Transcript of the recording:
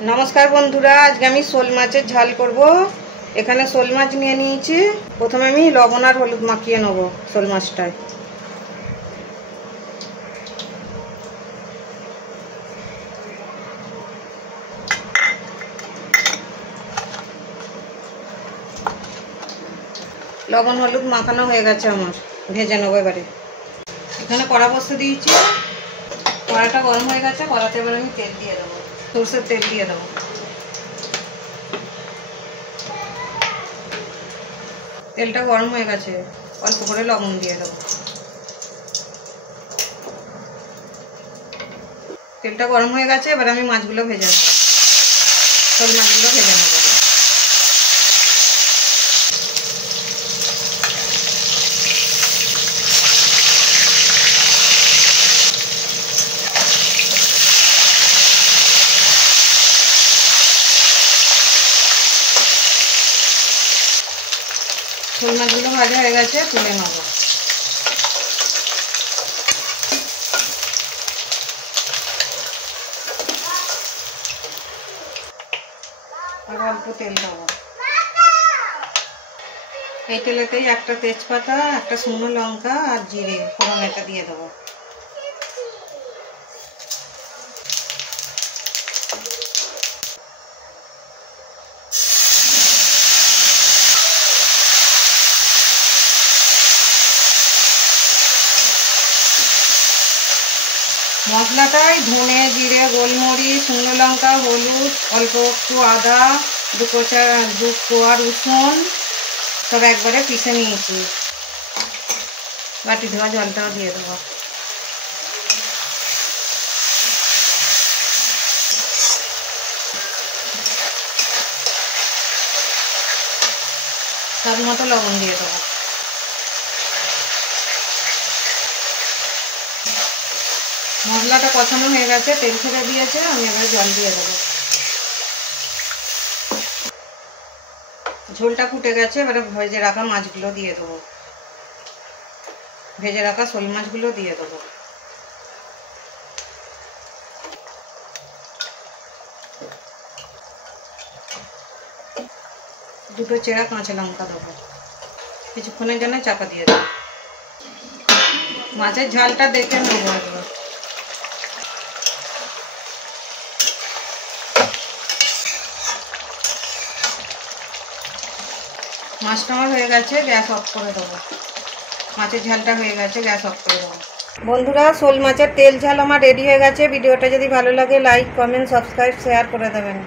नमस्कार बंधुरा आज के शोल माछेर झाल करब। एखाने शोल माछ निये निয়েছি। प्रथमे आमी लवण और हलुद माखिए नेब शोल माछटाय। लवण हलुद माखानो हये गेছে आमार, भेजे नेब एबारे। एखाने कड़ा बसते दिয়েছি, कड़ाटा गरम हये गेছে, कड़ाते एबारे आमी तेल दिए देব, सरषेर तेल दिए देব। तेलटा गरम हये गेছে, अल्प करे लवण दिए देব। तेलटा गरम हये गेছে, एबारे आमी माछगुलो भेजे नेब, शोल माछगुलो भेजे नेब। शोल माछगुलो भाजा हये गेছে, तुले नेब। और अल्प तेल देव। এই তেলেতেই একটা তেজপাতা, একটা শুকনো লঙ্কা আর জিরে ফোড়নেটা দিয়ে দেব। মশলাটাই ধনে জিরে গোলমরিচ শুকনো লঙ্কা হলুদ অল্প একটু আদা দু কোয়া রসুন সব একবারে পিষে নিয়েছি। বাটি ধোয়া জলটাও দিয়ে দেবো। স্বাদ মতো লবণ দিয়ে দেবো। মশলাটা কষানো হয়ে গেছে, তেল ছেড়ে দিয়েছে, আমি এবার জল দিয়ে দেবো। ঝোলটা ফুটে গেছে, এবারে ভেজে রাখা মাছগুলো দিয়ে দেবো। ভেজে রাখা শোল মাছগুলো দিয়ে দেবো। দুটো চেরা কাঁচা লঙ্কা দেবো। কিছুক্ষণের জন্য চাপা দিয়ে দেবো। মাছের ঝালটা দেখে নেবো একবার। মাছটা আমার হয়ে গেছে, গ্যাস অফ করে দেবো। মাছের ঝালটা হয়ে গেছে, গ্যাস অফ করে দেবো। বন্ধুরা শোল মাছের তেল ঝাল আমার রেডি হয়ে গেছে। ভিডিওটা যদি ভালো লাগে লাইক কমেন্ট সাবস্ক্রাইব শেয়ার করে দেবেন।